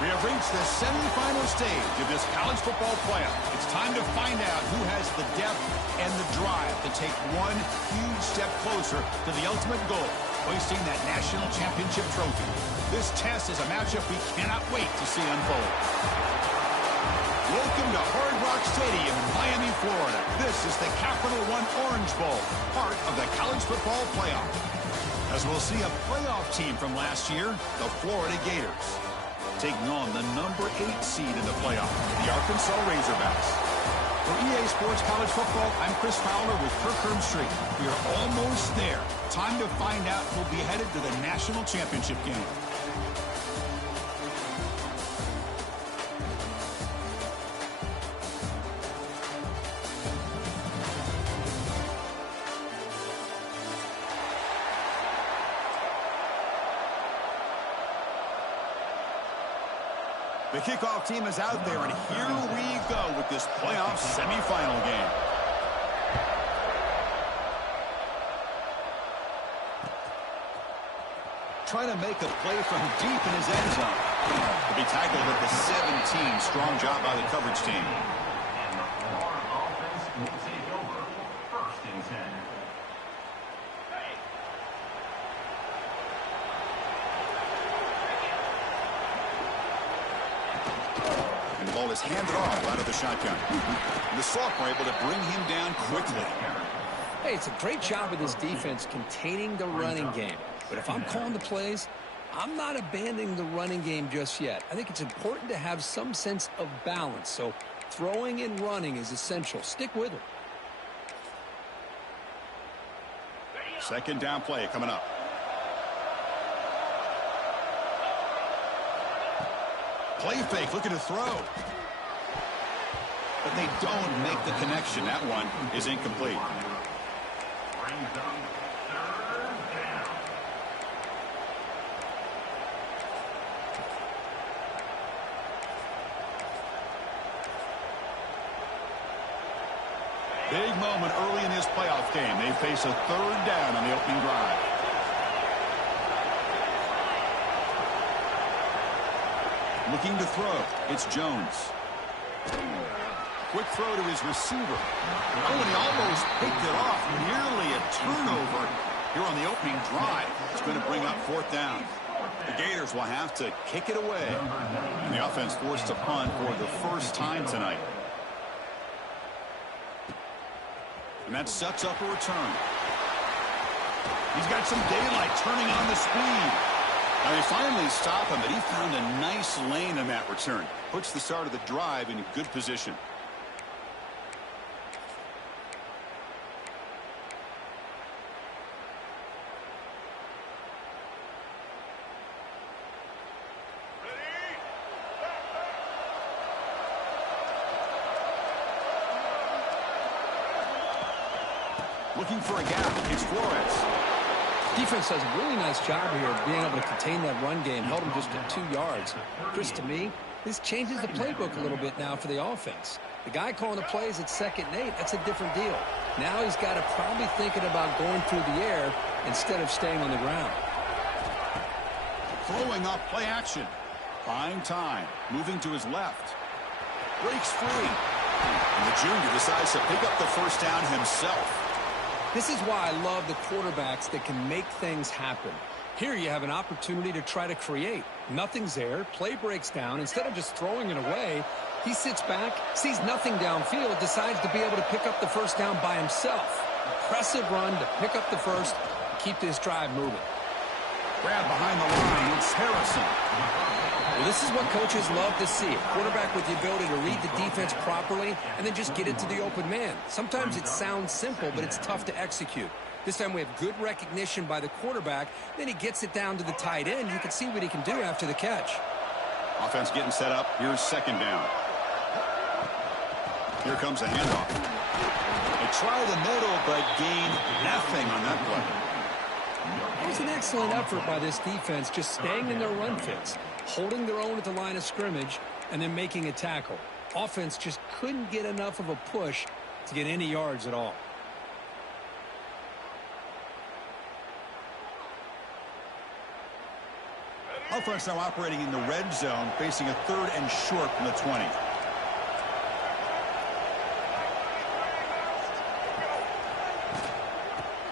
We have reached the semifinal stage of this college football playoff. It's time to find out who has the depth and the drive to take one huge step closer to the ultimate goal, hoisting that national championship trophy. This test is a matchup we cannot wait to see unfold. Welcome to Hard Rock Stadium in Miami, Florida. This is the Capital One Orange Bowl, part of the college football playoff. As we'll see a playoff team from last year, the Florida Gators, taking on the number 8 seed in the playoff, the Arkansas Razorbacks. For EA Sports College Football, I'm Chris Fowler with Kirk Herbstreit. We are almost there. Time to find out who'll be headed to the national championship game. The kickoff team is out there, and here we go with this playoff semifinal game. Trying to make a play from deep in his end zone. He'll be tackled at the 17. Strong job by the coverage team. And the Florida offense will take over for 1st and 10. And the ball is handed off out of the shotgun. And the sophomore able to bring him down quickly. Hey, it's a great job of this defense containing the running game. But if I'm calling the plays, I'm not abandoning the running game just yet. I think it's important to have some sense of balance. So throwing and running is essential. Stick with it. Second down play coming up. Play fake, looking to throw. But they don't make the connection. That one is incomplete. Brings up 3rd down. Big moment early in this playoff game. They face a 3rd down on the opening drive. Looking to throw. It's Jones. Quick throw to his receiver. Oh, and he almost picked it off. Nearly a turnover here on the opening drive. It's going to bring up 4th down. The Gators will have to kick it away. And the offense forced to punt for the first time tonight. And that sets up a return. He's got some daylight turning on the speed. Now they finally stop him, but he found a nice lane in that return. Puts the start of the drive in good position. Looking for a gap. It's Flores. Defense does a really nice job here of being able to contain that run game. Held him just to 2 yards. Chris, to me, this changes the playbook a little bit now for the offense. The guy calling the plays at 2nd and 8, that's a different deal. Now he's got to probably thinking about going through the air instead of staying on the ground. Throwing up play action. Buying time. Moving to his left. Breaks free. And the junior decides to pick up the 1st down himself. This is why I love the quarterbacks that can make things happen. Here you have an opportunity to try to create. Nothing's there. Play breaks down. Instead of just throwing it away, he sits back, sees nothing downfield, decides to be able to pick up the 1st down by himself. Impressive run to pick up the 1st, keep this drive moving. Grab behind the line. It's Harrison. Well, this is what coaches love to see. A quarterback with the ability to read the defense properly and then just get it to the open man. Sometimes it sounds simple, but it's tough to execute. This time we have good recognition by the quarterback. Then he gets it down to the tight end. You can see what he can do after the catch. Offense getting set up. Here's 2nd down. Here comes a handoff. They try the middle, but gain nothing on that play. It was an excellent effort by this defense, just staying in their run fits, holding their own at the line of scrimmage, and then making a tackle. Offense just couldn't get enough of a push to get any yards at all. A offense now operating in the red zone, facing a 3rd and short from the 20.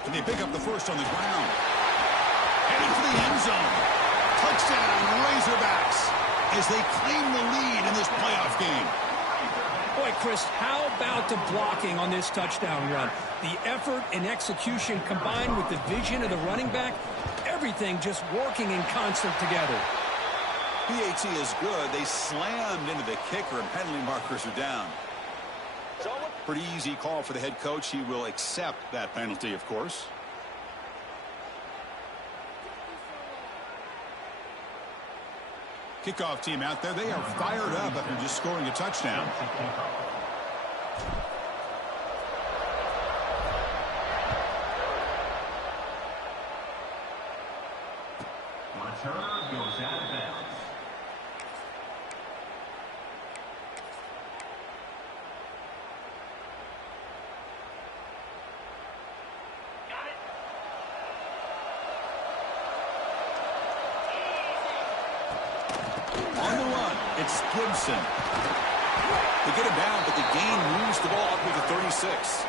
And they pick up the first on the ground. Heading for the end zone. Touchdown, Razorbacks, as they claim the lead in this playoff game. Boy, Chris, how about the blocking on this touchdown run? The effort and execution combined with the vision of the running back, everything just working in concert together. PAT is good. They slammed into the kicker, and penalty markers are down. Pretty easy call for the head coach. He will accept that penalty, of course. Kickoff team out there. They are fired up after just scoring a touchdown. Return goes out of bounds. On the run, it's Gibson. They get him down, but the gain moves the ball up to the 36.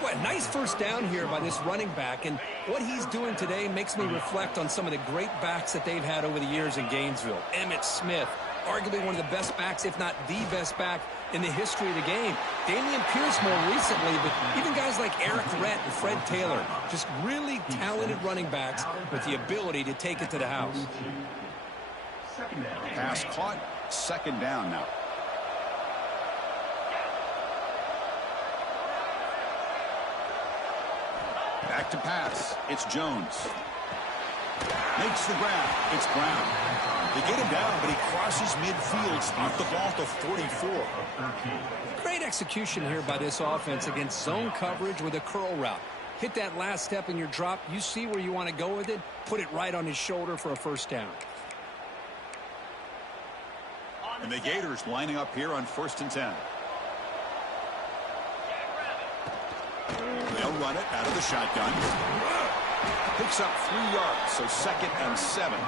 What a nice first down here by this running back, and what he's doing today makes me reflect on some of the great backs that they've had over the years in Gainesville. Emmitt Smith, arguably one of the best backs, if not the best back in the history of the game. Damian Pierce more recently, but even guys like Eric Rhett and Fred Taylor, just really talented running backs with the ability to take it to the house. Pass caught, 2nd down now. Back to pass. It's Jones. Makes the grab. It's Brown. They get him down, but he crosses midfield, spot the ball to 44. Great execution here by this offense against zone coverage with a curl route. Hit that last step in your drop. You see where you want to go with it. Put it right on his shoulder for a first down. And the Gators lining up here on 1st and 10. They'll run it out of the shotgun. Picks up 3 yards, so 2nd and 7.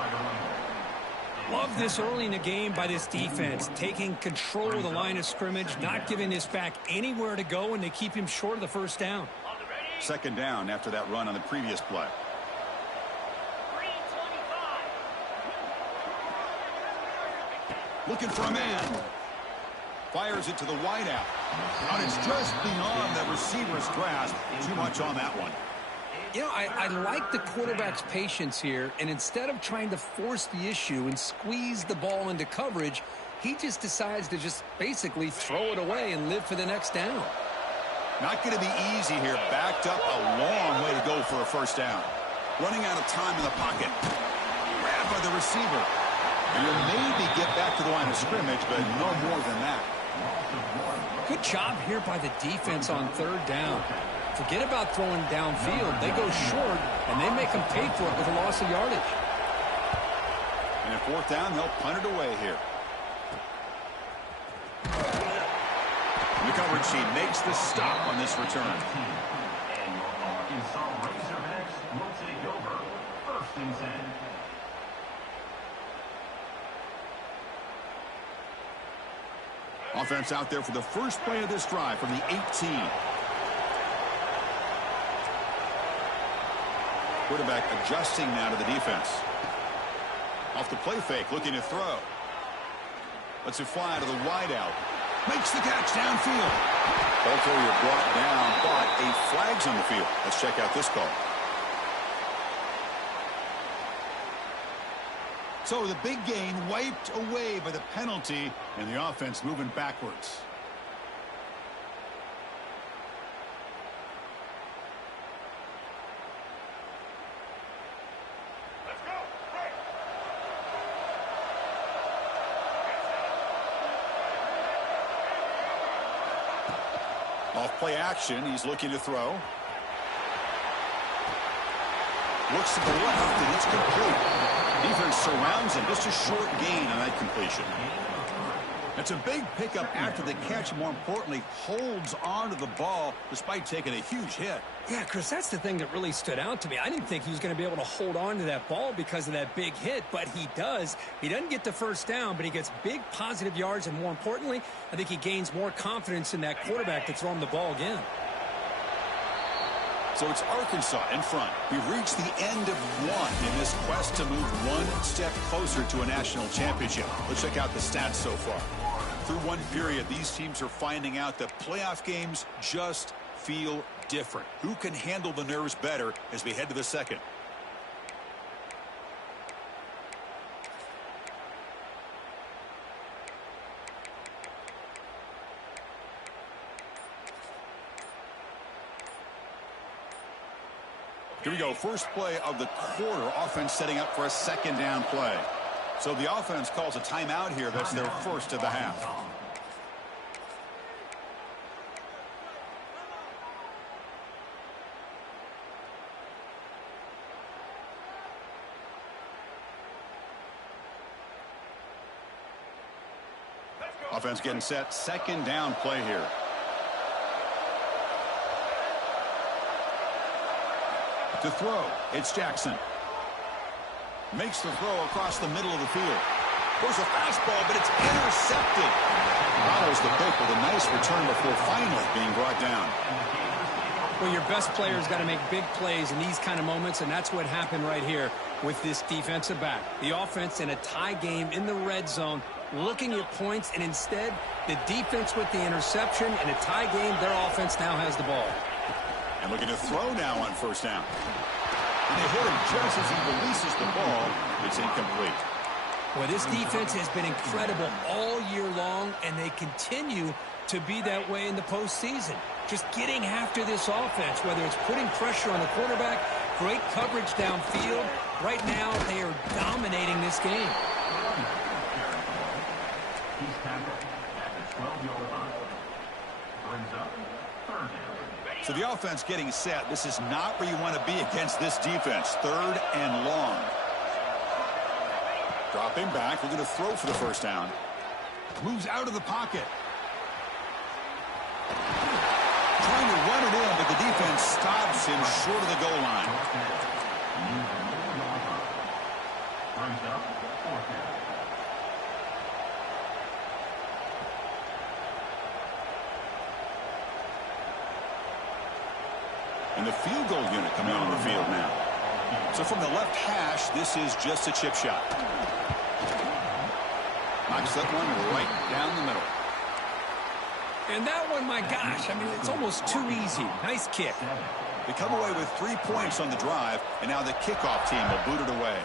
Love this early in the game by this defense, taking control of the line of scrimmage, not giving this back anywhere to go, and they keep him short of the first down. 2nd down after that run on the previous play. Looking for a man. Fires it to the wideout. And it's just beyond the receiver's grasp. Too much on that one. You know, I like the quarterback's patience here, and instead of trying to force the issue and squeeze the ball into coverage, he just decides to just basically throw it away and live for the next down. Not going to be easy here. Backed up a long way to go for a first down. Running out of time in the pocket. Grabbed by the receiver. And you'll maybe get back to the line of scrimmage, but no more than that. Good job here by the defense on 3rd down. Forget about throwing downfield. They go short, and they make them pay for it with a loss of yardage. And at 4th down, they'll punt it away here. And the coverage team makes the stop on this return. And your Arkansas Razorbacks will take over 1st and 10. Offense out there for the first play of this drive from the 18. Quarterback adjusting now to the defense. Off the play fake, looking to throw. Lets it fly to the wideout. Makes the catch downfield. Ball carrier brought down, but a flag's on the field. Let's check out this call. So the big gain wiped away by the penalty, and the offense moving backwards. Let's go. Right. Off play action, he's looking to throw. Looks to the left, and it's complete. Defense surrounds him. Just a short gain on that completion. It's a big pickup after the catch. More importantly, holds on to the ball despite taking a huge hit. Yeah, Chris, that's the thing that really stood out to me. I didn't think he was going to be able to hold on to that ball because of that big hit, but he does. He doesn't get the first down, but he gets big positive yards, and more importantly, I think he gains more confidence in that quarterback to throw him the ball again. So it's Arkansas in front. We've reached the end of one in this quest to move one step closer to a national championship. Let's check out the stats so far. Through one period, these teams are finding out that playoff games just feel different. Who can handle the nerves better as we head to the second? Here we go. First play of the quarter. Offense setting up for a second down play. So the offense calls a timeout here. That's their first of the half. Offense getting set. Second down play here. To throw, it's Jackson. Makes the throw across the middle of the field. There's a fastball, but it's intercepted. Follows the pick with a nice return before finally being brought down. Well, your best player's got to make big plays in these kind of moments, and that's what happened right here with this defensive back. The offense in a tie game in the red zone, looking at points, and instead, the defense with the interception. In a tie game, their offense now has the ball. And looking to throw now on first down. And they hit him just as he releases the ball. It's incomplete. Well, this defense has been incredible all year long, and they continue to be that way in the postseason. Just getting after this offense, whether it's putting pressure on the quarterback, great coverage downfield. Right now, they are dominating this game. He's tackled at the 12-yard line. Brings up third down. So the offense getting set. This is not where you want to be against this defense. Third and long. Dropping back. We're going to throw for the first down. Moves out of the pocket. Trying to run it in, but the defense stops him short of the goal line. Brings up fourth down. And the field goal unit coming on the field now. So from the left hash, this is just a chip shot. Knocks that one right down the middle. And that one, my gosh, I mean, it's almost too easy. Nice kick. They come away with 3 points on the drive, and now the kickoff team will boot it away.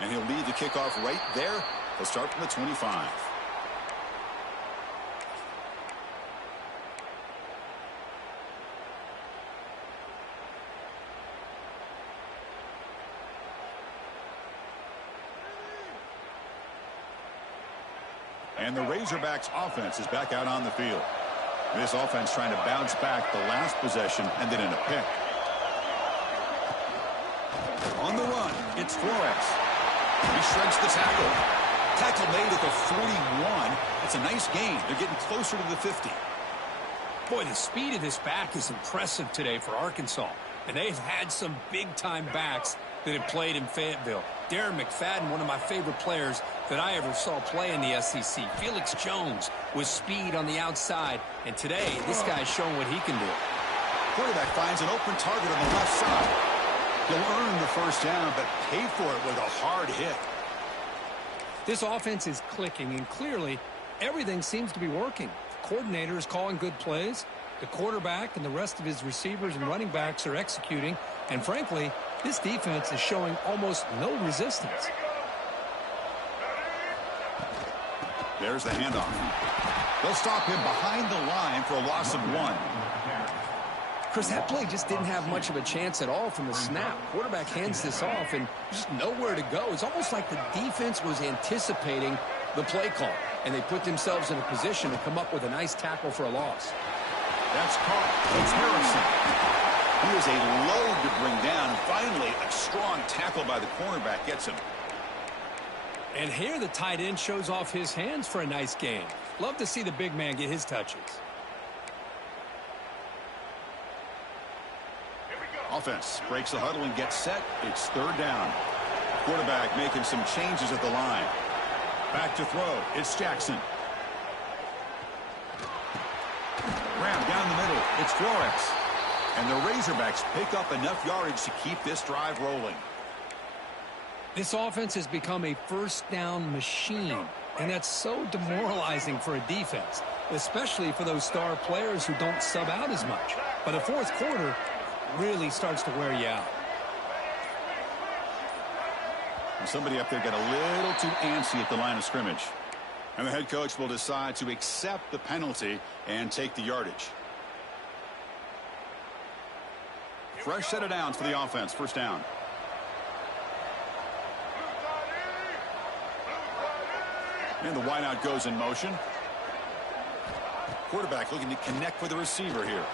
And he'll lead the kickoff right there. They'll start from the 25. And the Razorbacks offense is back out on the field. This offense trying to bounce back the last possession and then in a pick. On the run, it's Flores. He shreds the tackle. Tackle made at the 41. It's a nice gain. They're getting closer to the 50. Boy, the speed of this back is impressive today for Arkansas. And they've had some big-time backs that have played in Fayetteville. Darren McFadden, one of my favorite players that I ever saw play in the SEC. Felix Jones with speed on the outside. And today, this guy's showing what he can do. Quarterback finds an open target on the left side. He'll earn the first down, but pay for it with a hard hit. This offense is clicking, and clearly, everything seems to be working. The coordinator is calling good plays. The quarterback and the rest of his receivers and running backs are executing. And frankly, this defense is showing almost no resistance. There's the handoff. They'll stop him behind the line for a loss of 1. Chris, that play just didn't have much of a chance at all from the snap. Quarterback hands this off and just nowhere to go. It's almost like the defense was anticipating the play call, and they put themselves in a position to come up with a nice tackle for a loss. That's caught. It's Harrison. He is a load to bring down. Finally, a strong tackle by the cornerback gets him. And here the tight end shows off his hands for a nice gain. Love to see the big man get his touches. Offense breaks the huddle and gets set. It's third down. Quarterback making some changes at the line. Back to throw. It's Jackson. Graham down the middle. It's Flores. And the Razorbacks pick up enough yardage to keep this drive rolling. This offense has become a first down machine, and that's so demoralizing for a defense, especially for those star players who don't sub out as much. By the fourth quarter, really starts to wear you out. And somebody up there got a little too antsy at the line of scrimmage. And the head coach will decide to accept the penalty and take the yardage. Fresh set of downs for the offense. First down. And the wideout goes in motion. Quarterback looking to connect with the receiver here.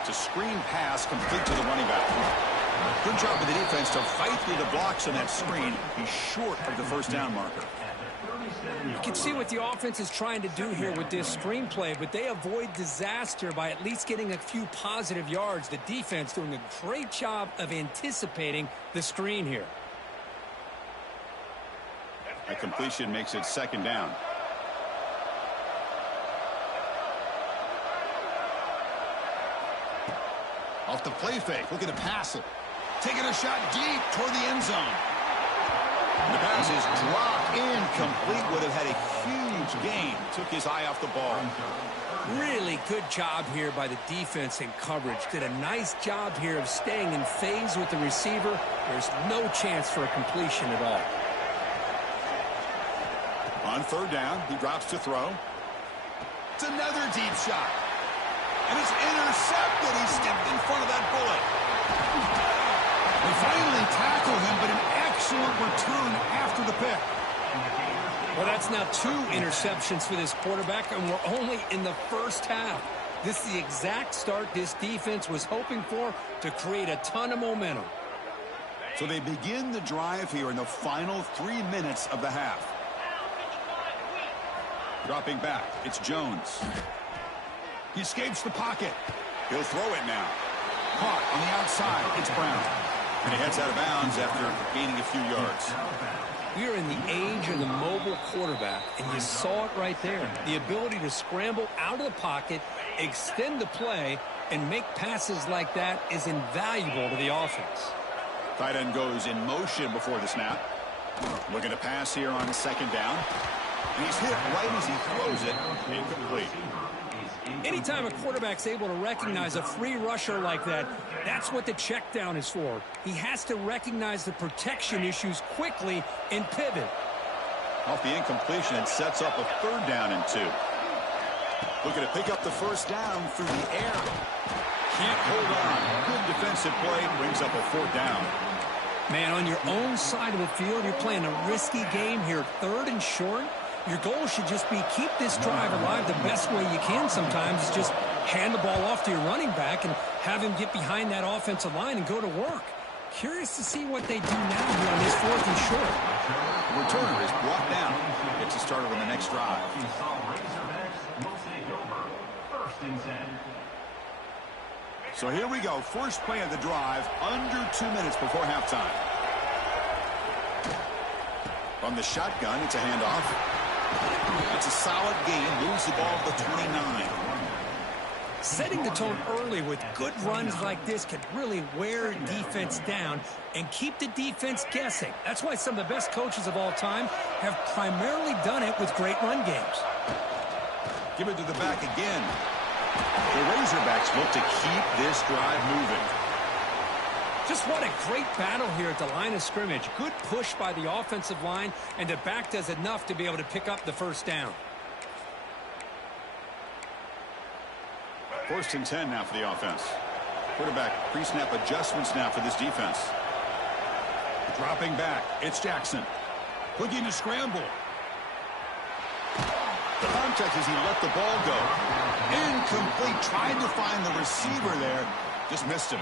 It's a screen pass complete to the running back. Good job of the defense to fight through the blocks on that screen. He's short of the first down marker. You can see what the offense is trying to do here with this screenplay, but they avoid disaster by at least getting a few positive yards. The defense doing a great job of anticipating the screen here. A completion makes it second down. Off the play fake, looking to pass it. Taking a shot deep toward the end zone. And the pass is dropped incomplete. Would have had a huge gain. Took his eye off the ball. Really good job here by the defense in coverage. Did a nice job here of staying in phase with the receiver. There's no chance for a completion at all. On third down, he drops to throw. It's another deep shot. And it's intercepted. He stepped in front of that bullet. They finally tackle him, but an excellent return after the pick. Well, that's now 2 interceptions for this quarterback, and we're only in the first half. This is the exact start this defense was hoping for to create a ton of momentum. So they begin the drive here in the final 3 minutes of the half. Dropping back, it's Jones. He escapes the pocket. He'll throw it now. Caught on the outside, it's Brown. And he heads out of bounds after gaining a few yards. We are in the age of the mobile quarterback, and you saw it right there. The ability to scramble out of the pocket, extend the play, and make passes like that is invaluable to the offense. Tight end goes in motion before the snap. Looking to pass here on second down. And he's hit right as he throws it. Incomplete. Anytime a quarterback's able to recognize a free rusher like that, that's what the check down is for. He has to recognize the protection issues quickly and pivot. Off the incompletion, it sets up a third down and 2. Looking to pick up the first down through the air. Can't hold on. Good defensive play brings up a fourth down. Man, on your own side of the field, you're playing a risky game here. Third and short. Your goal should just be keep this drive alive the best way you can sometimes. Is just hand the ball off to your running back and have him get behind that offensive line and go to work. Curious to see what they do now here on this fourth and short. The returner is brought down. Gets us started on the next drive. So here we go. First play of the drive under 2 minutes before halftime. From the shotgun, it's a handoff. It's a solid gain. Moves the ball to the 29. Setting the tone early with good runs like this can really wear defense down and keep the defense guessing. That's why some of the best coaches of all time have primarily done it with great run games. Give it to the back again. The Razorbacks look to keep this drive moving. Just what a great battle here at the line of scrimmage. Good push by the offensive line, and the back does enough to be able to pick up the first down. First and 10 now for the offense. Quarterback pre-snap adjustments now for this defense. Dropping back, it's Jackson. Looking to scramble. The contact as he let the ball go. Incomplete. Tried to find the receiver there. Just missed him.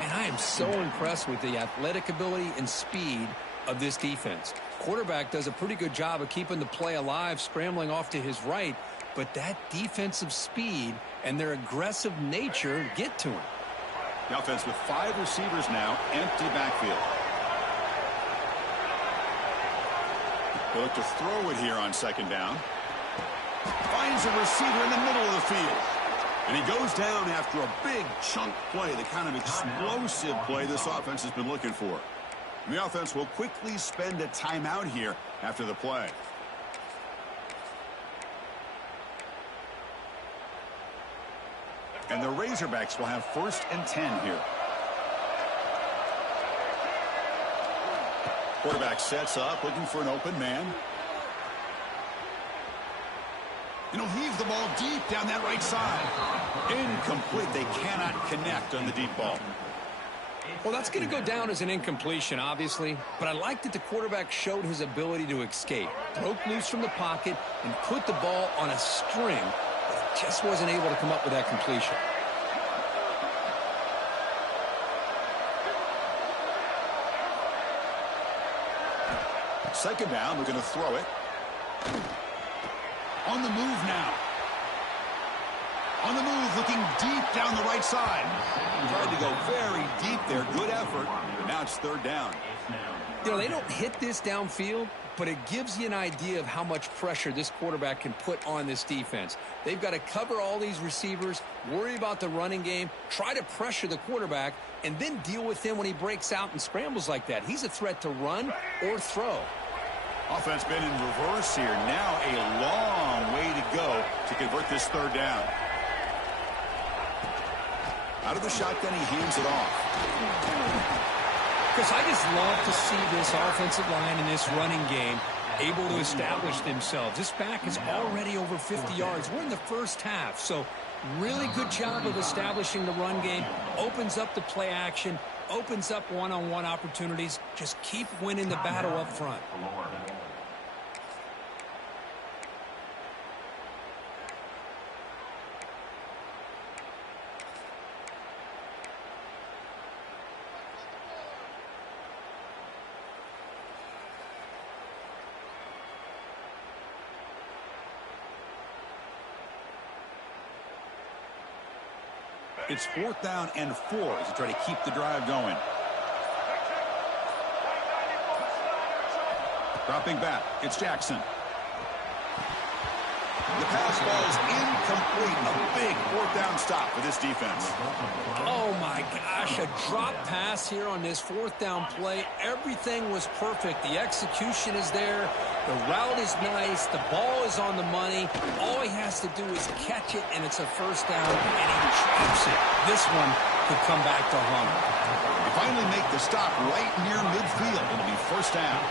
And I am so impressed with the athletic ability and speed of this defense. Quarterback does a pretty good job of keeping the play alive, scrambling off to his right, but that defensive speed and their aggressive nature get to him. The offense with 5 receivers now, empty backfield. They look to throw it here on second down. Finds a receiver in the middle of the field. And he goes down after a big chunk play, the kind of explosive play this offense has been looking for. And the offense will quickly spend a timeout here after the play. And the Razorbacks will have 1st and 10 here. Quarterback sets up, looking for an open man. And he'll heave the ball deep down that right side. Incomplete. They cannot connect on the deep ball. Well, that's going to go down as an incompletion, obviously. But I like that the quarterback showed his ability to escape. Broke loose from the pocket and put the ball on a string. But he just wasn't able to come up with that completion. Second down, we're going to throw it. On the move now. On the move, looking deep down the right side. Tried to go very deep there. Good effort. But now it's 3rd down. You know, they don't hit this downfield, but it gives you an idea of how much pressure this quarterback can put on this defense. They've got to cover all these receivers, worry about the running game, try to pressure the quarterback, and then deal with him when he breaks out and scrambles like that. He's a threat to run or throw. Offense been in reverse here. Now a long way to go to convert this 3rd down. Out of the shotgun, he hands it off. Chris, I just love to see this offensive line in this running game able to establish themselves. This back is already over 50 yards. We're in the first half, so really good job of establishing the run game. Opens up the play action, opens up one-on-one opportunities. Just keep winning the battle up front. It's 4th down and 4 as you try to keep the drive going. Dropping back, it's Jackson. The pass ball is incomplete. A big 4th down stop for this defense. Oh, my gosh, a drop pass here on this 4th down play. Everything was perfect. The execution is there. The route is nice. The ball is on the money. All he has to do is catch it, and it's a 1st down, and he drops it. This one could come back to haunt him. They finally make the stop right near midfield. It'll be 1st down.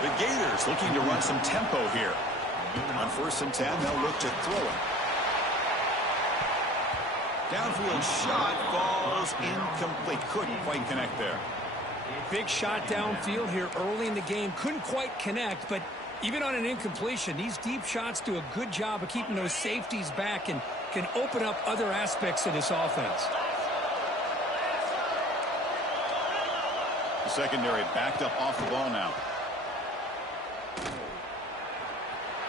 The Gators looking to run some tempo here. On 1st and 10, they'll look to throw it. Downfield shot falls incomplete. Couldn't quite connect there. Big shot downfield here early in the game. Couldn't quite connect, but even on an incompletion, these deep shots do a good job of keeping those safeties back and can open up other aspects of this offense. The secondary backed up off the ball now.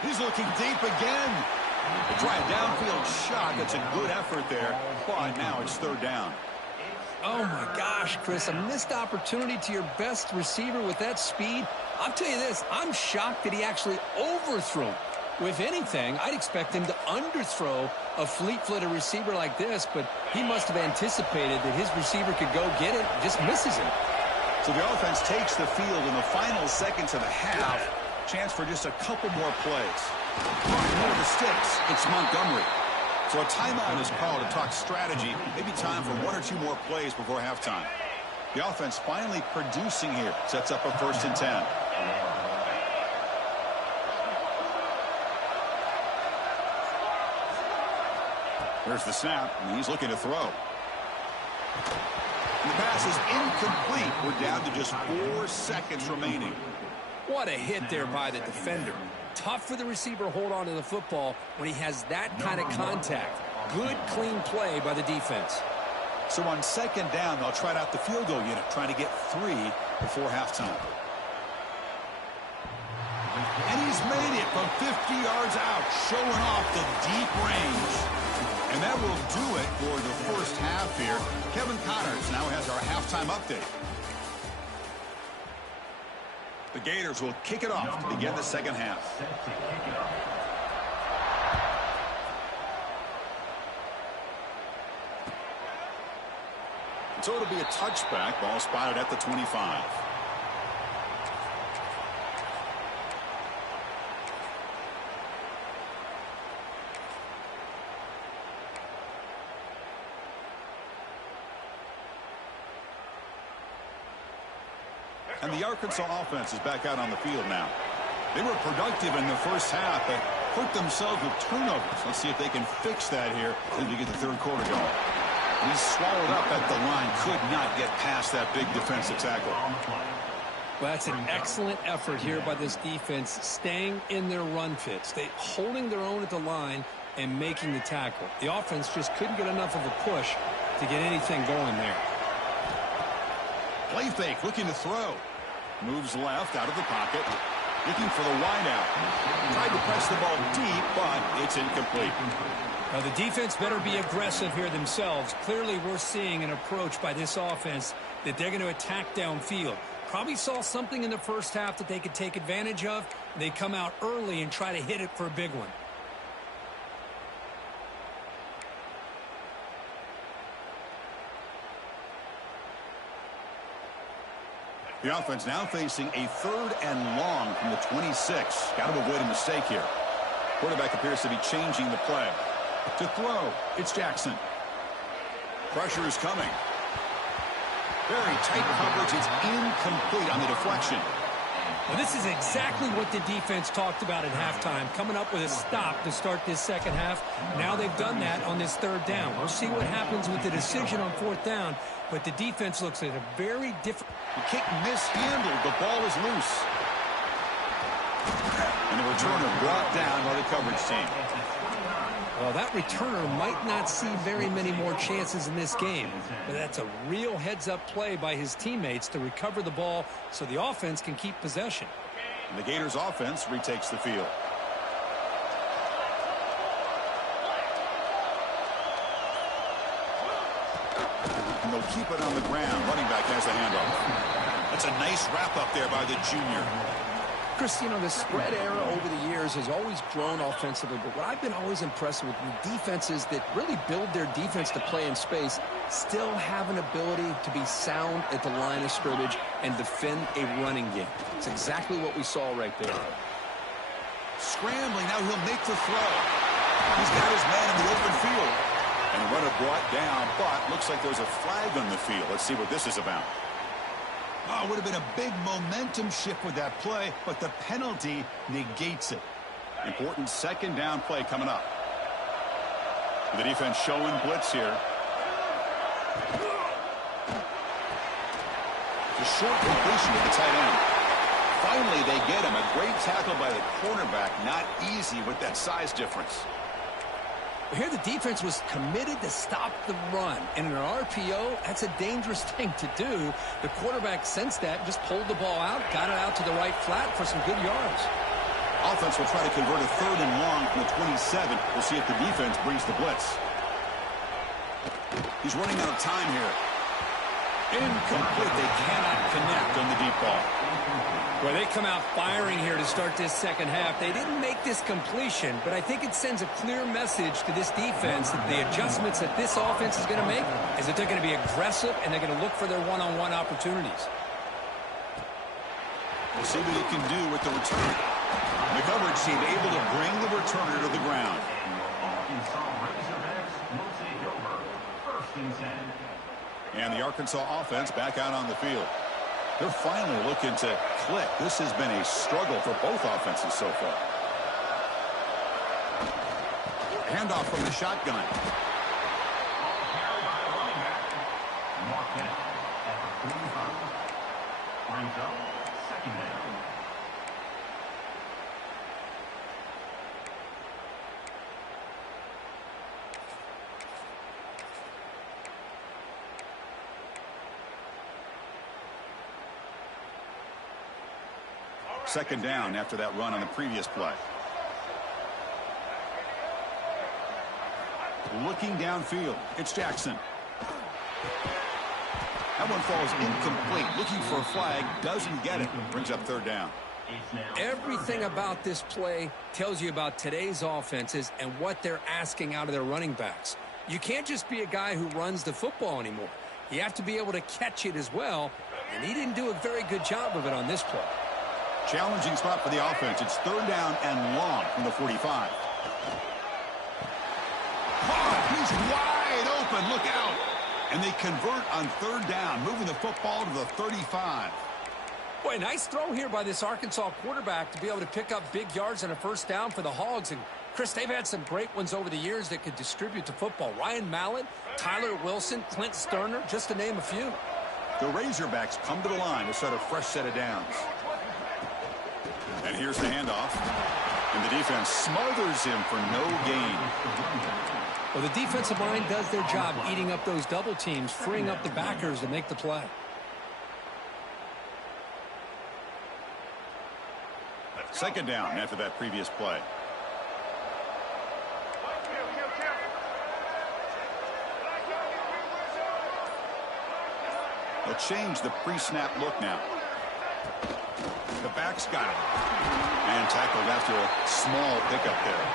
He's looking deep again. A drive downfield shot. That's a good effort there. But now it's 3rd down. Oh, my gosh, Chris, a missed opportunity to your best receiver with that speed. I'll tell you this, I'm shocked that he actually overthrew him. With anything, I'd expect him to underthrow a fleet-footed receiver like this, but he must have anticipated that his receiver could go get it and just misses him. So the offense takes the field in the final seconds of the half. Chance for just a couple more plays. One of the sticks, it's Montgomery. So a timeout is called to talk strategy. Maybe time for 1 or 2 more plays before halftime. The offense finally producing here. Sets up a 1st and 10. There's the snap, and he's looking to throw. And the pass is incomplete. We're down to just 4 seconds remaining. What a hit there by the defender. Tough for the receiver to hold on to the football when he has that kind of contact. Good, clean play by the defense. So on 2nd down, they'll try out the field goal unit, trying to get 3 before halftime. And he's made it from 50 yards out, showing off the deep range. And that will do it for the first half here. Kevin Connors now has our halftime update. The Gators will kick it off to begin the second half. So it'll be a touchback. Ball spotted at the 25. And the Arkansas offense is back out on the field now. They were productive in the first half, but hurt themselves with turnovers. Let's see if they can fix that here as we get the third quarter going. He's swallowed up at the line. Could not get past that big defensive tackle. Well, that's an excellent effort here by this defense, staying in their run fits. They holding their own at the line and making the tackle. The offense just couldn't get enough of a push to get anything going there. Play fake, looking to throw. Moves left out of the pocket. Looking for the wideout. Tried to press the ball deep, but it's incomplete. Now, the defense better be aggressive here themselves. Clearly, we're seeing an approach by this offense that they're going to attack downfield. Probably saw something in the first half that they could take advantage of. They come out early and try to hit it for a big one. The offense now facing a 3rd and long from the 26. Got to avoid a mistake here. Quarterback appears to be changing the play. To throw, it's Jackson. Pressure is coming. Very tight coverage. It's incomplete on the deflection. Well, this is exactly what the defense talked about at halftime, coming up with a stop to start this second half. Now they've done that on this 3rd down. We'll see what happens with the decision on 4th down, but the defense looks at a very different... The kick mishandled. The ball is loose. And the returner brought down by the coverage team. Well, that returner might not see very many more chances in this game, but that's a real heads-up play by his teammates to recover the ball so the offense can keep possession. And the Gators offense retakes the field. And they'll keep it on the ground. Running back has the handoff. That's a nice wrap up there by the junior. Chris, you know, the spread era over the years has always grown offensively, but what I've been always impressed with defenses that really build their defense to play in space still have an ability to be sound at the line of scrimmage and defend a running game. It's exactly what we saw right there. Scrambling, now he'll make the throw. He's got his man in the open field. And the runner brought down, but looks like there's a flag on the field. Let's see what this is about. Oh, it would have been a big momentum shift with that play, but the penalty negates it. Important 2nd down play coming up. The defense showing blitz here. It's a short completion to the tight end. Finally, they get him. A great tackle by the cornerback. Not easy with that size difference. Here the defense was committed to stop the run. And in an RPO, that's a dangerous thing to do. The quarterback sensed that, just pulled the ball out, got it out to the right flat for some good yards. Offense will try to convert a 3rd and long from the 27. We'll see if the defense brings the blitz. He's running out of time here. Incomplete. They cannot connect on the deep ball. Well, they come out firing here to start this second half. They didn't make this completion, but I think it sends a clear message to this defense that the adjustments that this offense is going to make is that they're going to be aggressive and they're going to look for their one-on-one opportunities. We'll see what he can do with the return. The coverage team able to bring the returner to the ground. And the Arkansas offense back out on the field. They're finally looking to click. This has been a struggle for both offenses so far. Handoff from the shotgun. Brings up 2nd down. Second down after that run on the previous play. Looking downfield, it's Jackson. That one falls incomplete. Looking for a flag, doesn't get it. Brings up third down. Everything about this play tells you about today's offenses and what they're asking out of their running backs. You can't just be a guy who runs the football anymore. You have to be able to catch it as well, and he didn't do a very good job of it on this play. Challenging spot for the offense. It's third down and long from the 45. Oh, he's wide open. Look out. And they convert on third down, moving the football to the 35. Boy, nice throw here by this Arkansas quarterback to be able to pick up big yards and a first down for the Hogs. And, Chris, they've had some great ones over the years that could distribute the football. Ryan Mallett, Tyler Wilson, Clint Sterner, just to name a few. The Razorbacks come to the line to set a fresh set of downs. And here's the handoff. And the defense smothers him for no gain. Well, the defensive line does their job eating up those double teams, freeing up the backers to make the play. Second down after that previous play. They'll change the pre-snap look now. The back's got it. And tackled after a small pickup there.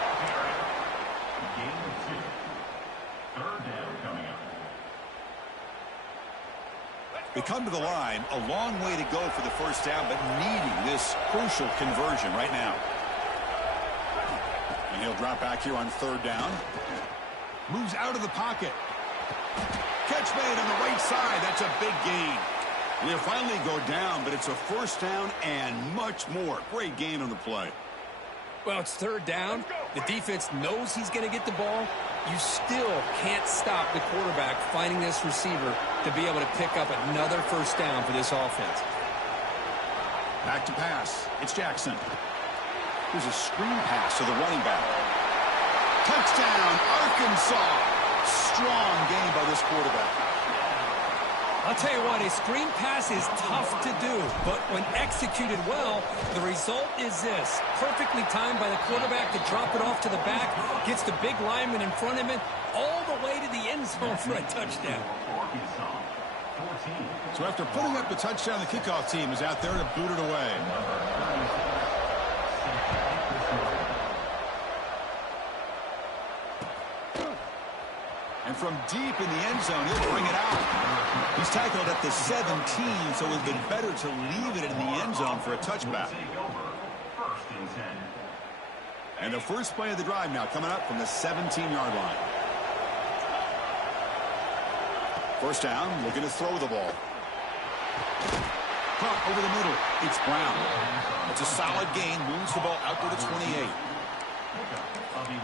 They come to the line, a long way to go for the first down, but needing this crucial conversion right now. And he'll drop back here on third down. Moves out of the pocket. Catch made on the right side. That's a big gain. We'll finally go down, but it's a first down and much more. Great gain on the play. Well, it's third down. The defense knows he's going to get the ball. You still can't stop the quarterback finding this receiver to be able to pick up another first down for this offense. Back to pass. It's Jackson. Here's a screen pass to the running back. Touchdown, Arkansas. Strong game by this quarterback. I'll tell you what, a screen pass is tough to do, but when executed well, the result is this. Perfectly timed by the quarterback to drop it off to the back, gets the big lineman in front of him, all the way to the end zone for a touchdown. So after putting up the touchdown, the kickoff team is out there to boot it away. And from deep in the end zone, he'll bring it out. He's tackled at the 17, so it would have been better to leave it in the end zone for a touchback. And the first play of the drive now coming up from the 17-yard line. First down, looking to throw the ball. Caught over the middle. It's Brown. It's a solid gain, moves the ball outward to 28.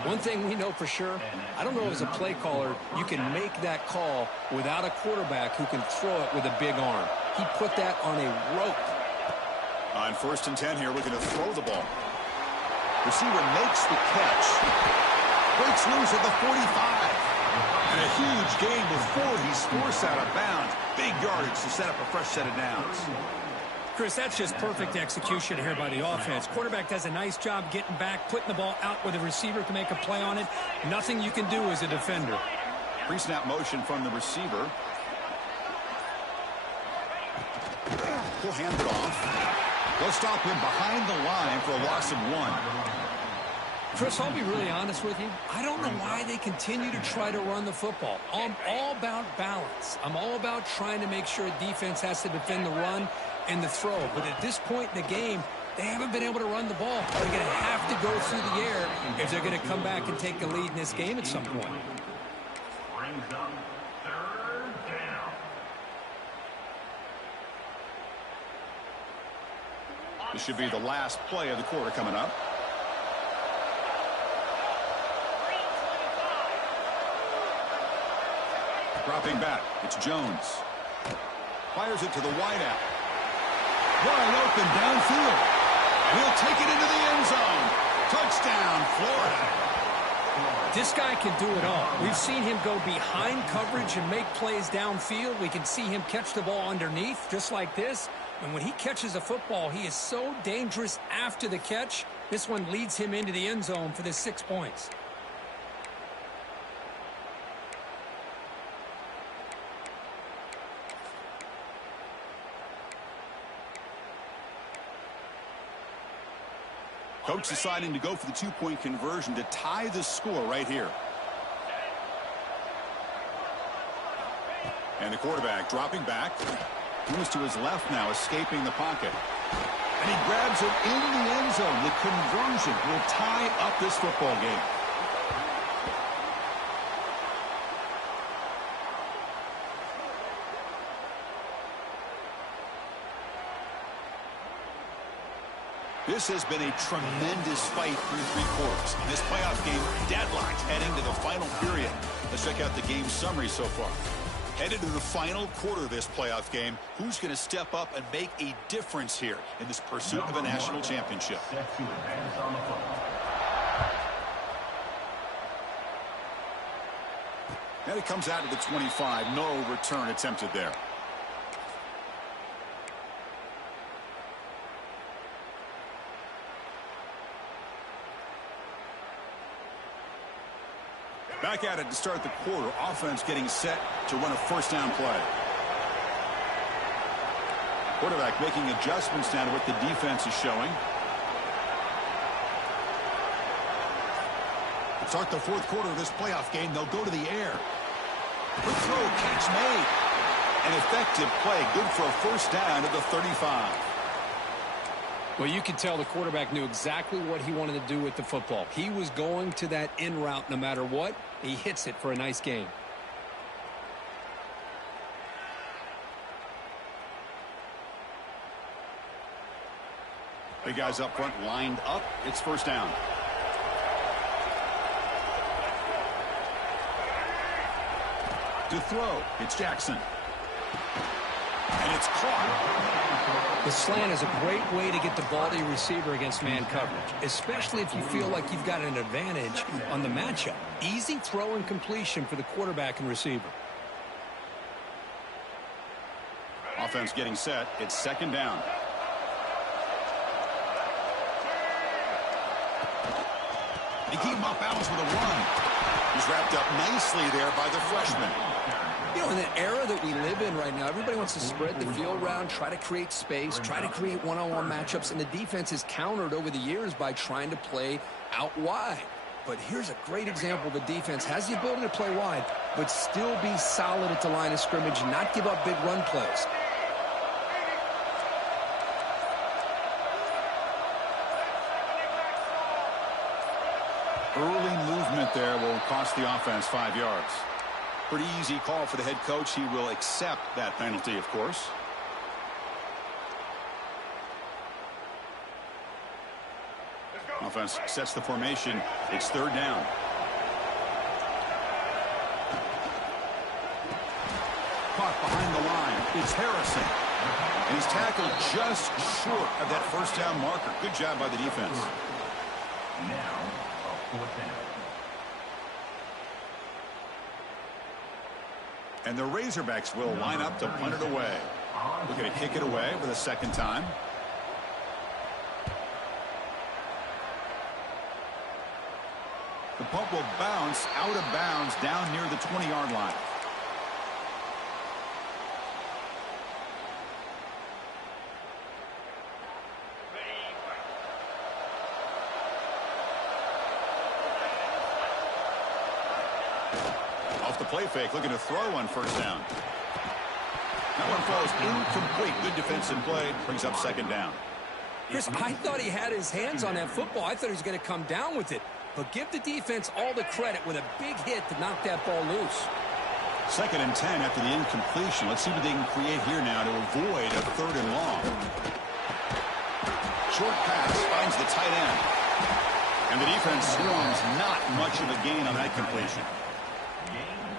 One thing we know for sure, I don't know as a play caller, you can make that call without a quarterback who can throw it with a big arm. He put that on a rope. On first and 10 here, looking to throw the ball. Receiver makes the catch. Breaks loose at the 45. And a huge gain before he's forced out of bounds. Big yardage to set up a fresh set of downs. Chris, that's just perfect execution here by the offense. Quarterback does a nice job getting back, putting the ball out where the receiver can make a play on it. Nothing you can do as a defender. Pre-snap motion from the receiver. He'll hand it off. They'll stop him behind the line for a loss of 1. Chris, I'll be really honest with you. I don't know why they continue to try to run the football. I'm all about balance. I'm all about trying to make sure defense has to defend the run and the throw. But at this point in the game, they haven't been able to run the ball. They're going to have to go through the air if they're going to come back and take a lead in this game at some point. Brings up third down. This should be the last play of the quarter coming up. Dropping back, it's Jones. Fires it to the wideout. Wide open downfield. And he'll take it into the end zone. Touchdown, Florida. This guy can do it all. We've seen him go behind coverage and make plays downfield. We can see him catch the ball underneath, just like this. And when he catches a football, he is so dangerous after the catch. This one leads him into the end zone for the 6 points. Coach deciding to go for the two-point conversion to tie the score right here. And the quarterback dropping back. Moves to his left now, escaping the pocket. And he grabs it in the end zone. The conversion will tie up this football game. This has been a tremendous fight through 3 quarters. This playoff game deadlocked heading to the final period. Let's check out the game summary so far. Headed to the final quarter of this playoff game, who's going to step up and make a difference here in this pursuit of a national championship? And it comes out to the 25. No return attempted there. Back at it to start the quarter. Offense getting set to run a first down play. Quarterback making adjustments now to what the defense is showing. To start the fourth quarter of this playoff game, they'll go to the air. Good throw, catch made. An effective play, good for a first down at the 35. Well, you could tell the quarterback knew exactly what he wanted to do with the football. He was going to that in route no matter what. He hits it for a nice gain. The guys up front lined up. It's first down. To throw, it's Jackson. And it's caught. The slant is a great way to get the ball to your receiver against man coverage, especially if you feel like you've got an advantage on the matchup. Easy throw and completion for the quarterback and receiver. Offense getting set. It's second down. They keep him off balance with a run. He's wrapped up nicely there by the freshman. You know, in the era that we live in right now, everybody wants to spread the field around, try to create space, try to create one-on-one matchups, and the defense is countered over the years by trying to play out wide. But here's a great example. The defense has the ability to play wide, but still be solid at the line of scrimmage and not give up big run plays. Early movement there will cost the offense 5 yards. Pretty easy call for the head coach. He will accept that penalty, of course. Offense sets the formation. It's third down. Caught behind the line. It's Harrison. And he's tackled just short of that first down marker. Good job by the defense. Now, a fourth down. And the Razorbacks will line up to punt it away. We're going to kick it away for the second time. The punt will bounce out of bounds down near the 20-yard line. Off the play fake, looking to throw on first down. That one falls incomplete. Good defensive play. Brings up second down. Chris, I thought he had his hands on that football. I thought he was going to come down with it. But give the defense all the credit with a big hit to knock that ball loose. Second and 10 after the incompletion. Let's see what they can create here now to avoid a third and long. Short pass finds the tight end. And the defense swarms not much of a gain on that completion.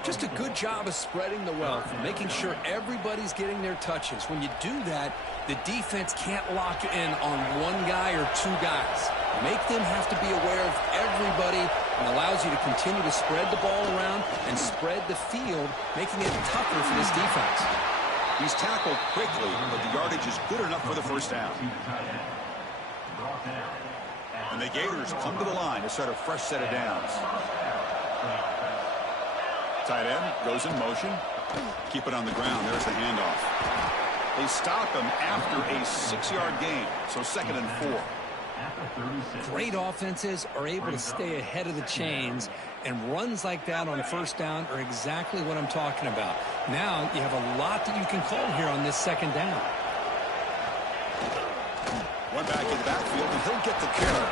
Just a good job of spreading the wealth, making sure everybody's getting their touches. When you do that, the defense can't lock in on one guy or two guys. Make them have to be aware of everybody and allows you to continue to spread the ball around and spread the field, making it tougher for this defense. He's tackled quickly, but the yardage is good enough for the first down. And the Gators come to the line to start a fresh set of downs. Tight end goes in motion. Keep it on the ground. There's the handoff. They stop him after a 6-yard gain, so 2nd and 4. Great offenses are able to stay ahead of the chains, and runs like that on first down are exactly what I'm talking about. Now you have a lot that you can call here on this 2nd down. One back in the backfield, and he'll get the carry.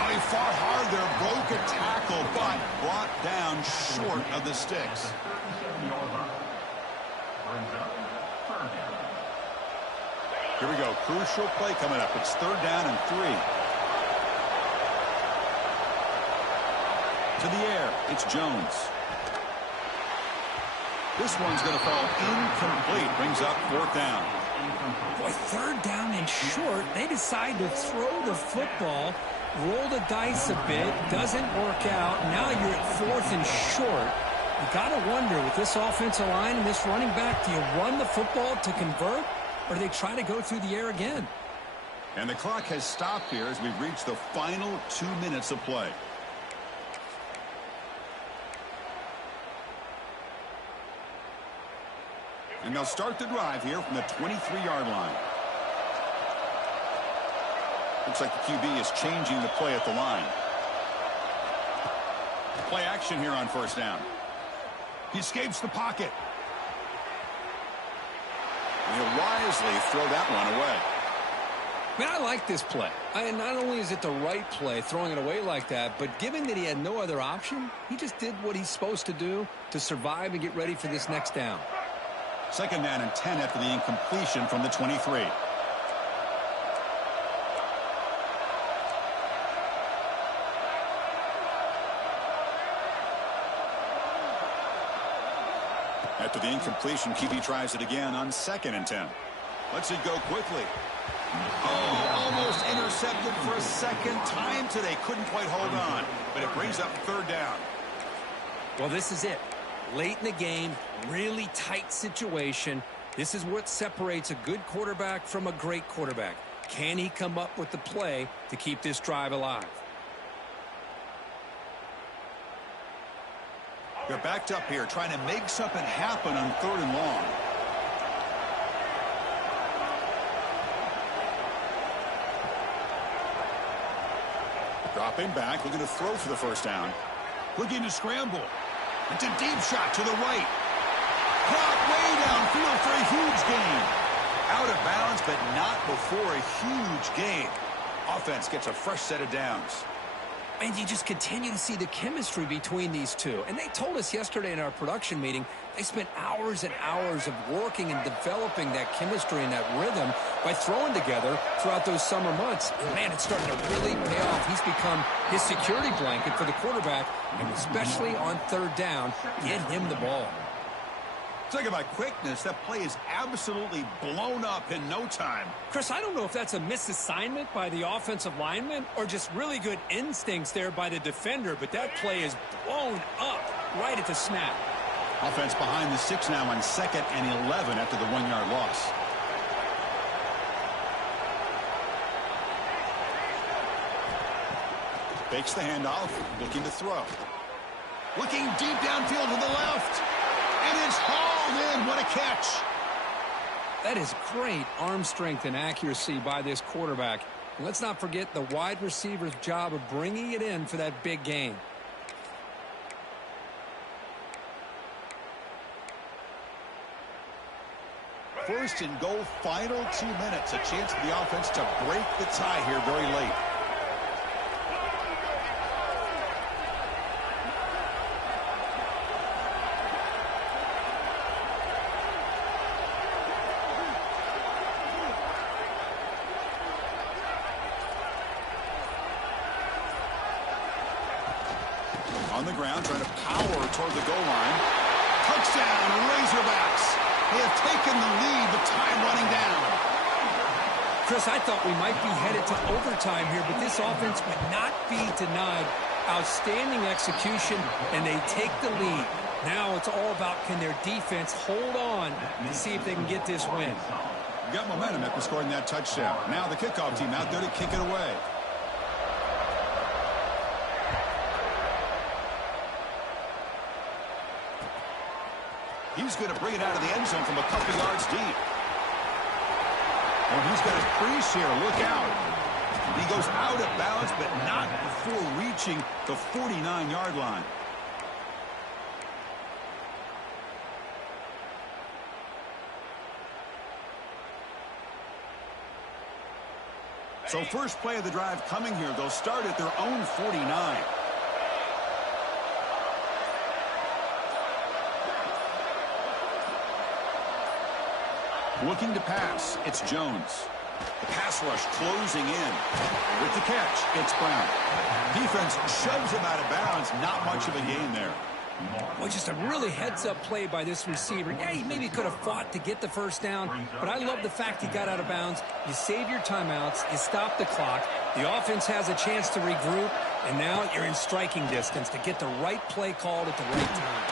Oh, he fought hard there, broke a tackle, but brought down short of the sticks. Here we go. Crucial play coming up. It's 3rd down and 3. To the air. It's Jones. This one's going to fall incomplete. Brings up 4th down. Boy, 3rd down and short. They decide to throw the football, roll the dice a bit. Doesn't work out. Now you're at 4th and short. You got to wonder, with this offensive line and this running back, do you run the football to convert, or do they try to go through the air again? And the clock has stopped here as we've reached the final 2 minutes of play. And they'll start the drive here from the 23-yard line. Looks like the QB is changing the play at the line. Play action here on 1st down. He escapes the pocket. And he'll wisely throw that one away. Man, I like this play. Not only is it the right play, throwing it away like that, but given that he had no other option, he just did what he's supposed to do to survive and get ready for this next down. 2nd down and 10 after the incompletion from the 23. After the incompletion, QB tries it again on 2nd and 10. Lets it go quickly. Oh, almost intercepted for a 2nd time today. Couldn't quite hold on, but it brings up 3rd down. Well, this is it. Late in the game, really tight situation. This is what separates a good quarterback from a great quarterback. Can he come up with the play to keep this drive alive? They're backed up here, trying to make something happen on 3rd and long. Dropping back, looking to throw for the first down. Looking to scramble. It's a deep shot to the right. Caught way downfield for a huge gain. Out of bounds, but not before a huge gain. Offense gets a fresh set of downs. And you just continue to see the chemistry between these two. And they told us yesterday in our production meeting, they spent hours and hours of working and developing that chemistry and that rhythm by throwing together throughout those summer months. And man, it's starting to really pay off. He's become his security blanket for the quarterback, and especially on 3rd down, get him the ball. Talk about quickness. That play is absolutely blown up in no time. Chris, I don't know if that's a misassignment by the offensive lineman or just really good instincts there by the defender, but that play is blown up right at the snap. Offense behind the 6 now on 2nd and 11 after the 1-yard loss. Fakes the handoff, looking to throw. Looking deep downfield to the left. And it's hauled in. What a catch. That is great arm strength and accuracy by this quarterback. And let's not forget the wide receiver's job of bringing it in for that big gain. First and goal, final 2 minutes. A chance for the offense to break the tie here very late. On the ground, trying to power toward the goal line. Touchdown, Razorbacks. They have taken the lead, but time running down. Chris, I thought we might be headed to overtime here, but this offense would not be denied. Outstanding execution, and they take the lead. Now it's all about can their defense hold on to see if they can get this win. Got momentum after scoring that touchdown. Now the kickoff team out there to kick it away. He's going to bring it out of the end zone from a couple yards deep. Oh, he's got his crease here. Look out. He goes out of bounds, but not before reaching the 49-yard line. So first play of the drive coming here. They'll start at their own 49. Looking to pass, it's Jones. The pass rush closing in. With the catch, it's Brown. Defense shoves him out of bounds. Not much of a gain there. Well, just a really heads-up play by this receiver. Yeah, he maybe could have fought to get the first down, but I love the fact he got out of bounds. You save your timeouts, you stop the clock, the offense has a chance to regroup, and now you're in striking distance to get the right play called at the right time.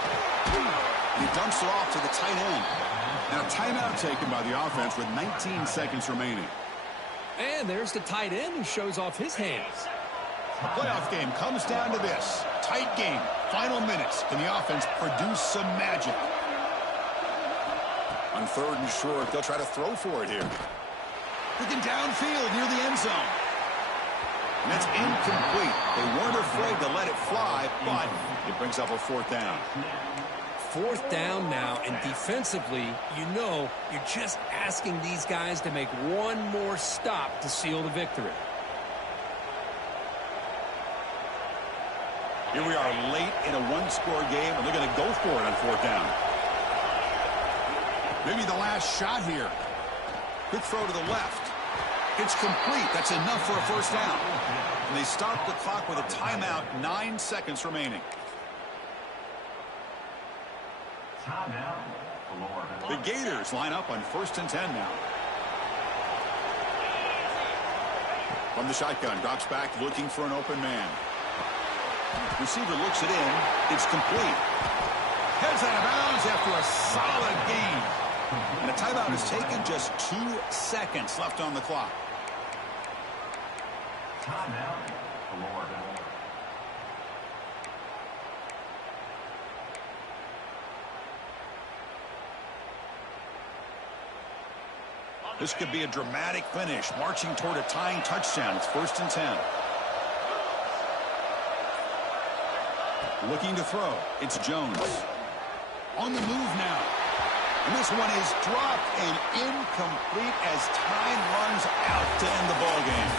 He dumps it off to the tight end. Now timeout taken by the offense with 19 seconds remaining. And there's the tight end who shows off his hands. The playoff game comes down to this. Tight game. Final minutes. Can the offense produce some magic? On 3rd and short, they'll try to throw for it here. Looking downfield near the end zone. And that's incomplete. They weren't afraid to let it fly, but it brings up a 4th down. 4th down now, and defensively, you know, you're just asking these guys to make one more stop to seal the victory. Here we are late in a one-score game, and they're going to go for it on 4th down. Maybe the last shot here. Quick throw to the left. It's complete. That's enough for a 1st down. And they stop the clock with a timeout, 9 seconds remaining. The Gators line up on 1st and 10 now. From the shotgun, drops back looking for an open man. Receiver looks it in. It's complete. Heads out of bounds after a solid gain. And the timeout is taken, just 2 seconds left on the clock. This could be a dramatic finish, marching toward a tying touchdown. It's 1st and 10. Looking to throw. It's Jones. On the move now. And this one is dropped and incomplete as time runs out to end the ball game.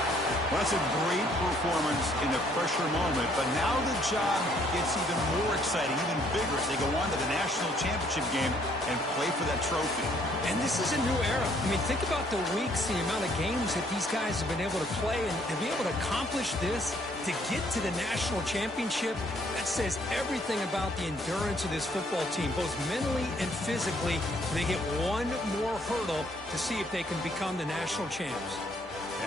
Well, that's a great performance in a pressure moment, but now the job gets even more exciting, even bigger as they go on to the national championship game and play for that trophy. And this is a new era. I mean, think about the weeks, the amount of games that these guys have been able to play, and to be able to accomplish this, to get to the national championship, that says everything about the endurance of this football team, both mentally and physically. They get one more hurdle to see if they can become the national champs.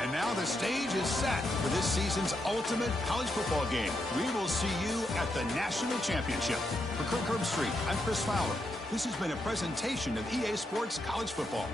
And now the stage is set for this season's ultimate college football game. We will see you at the national championship. For Kirk Herbstreit, I'm Chris Fowler. This has been a presentation of EA Sports College Football.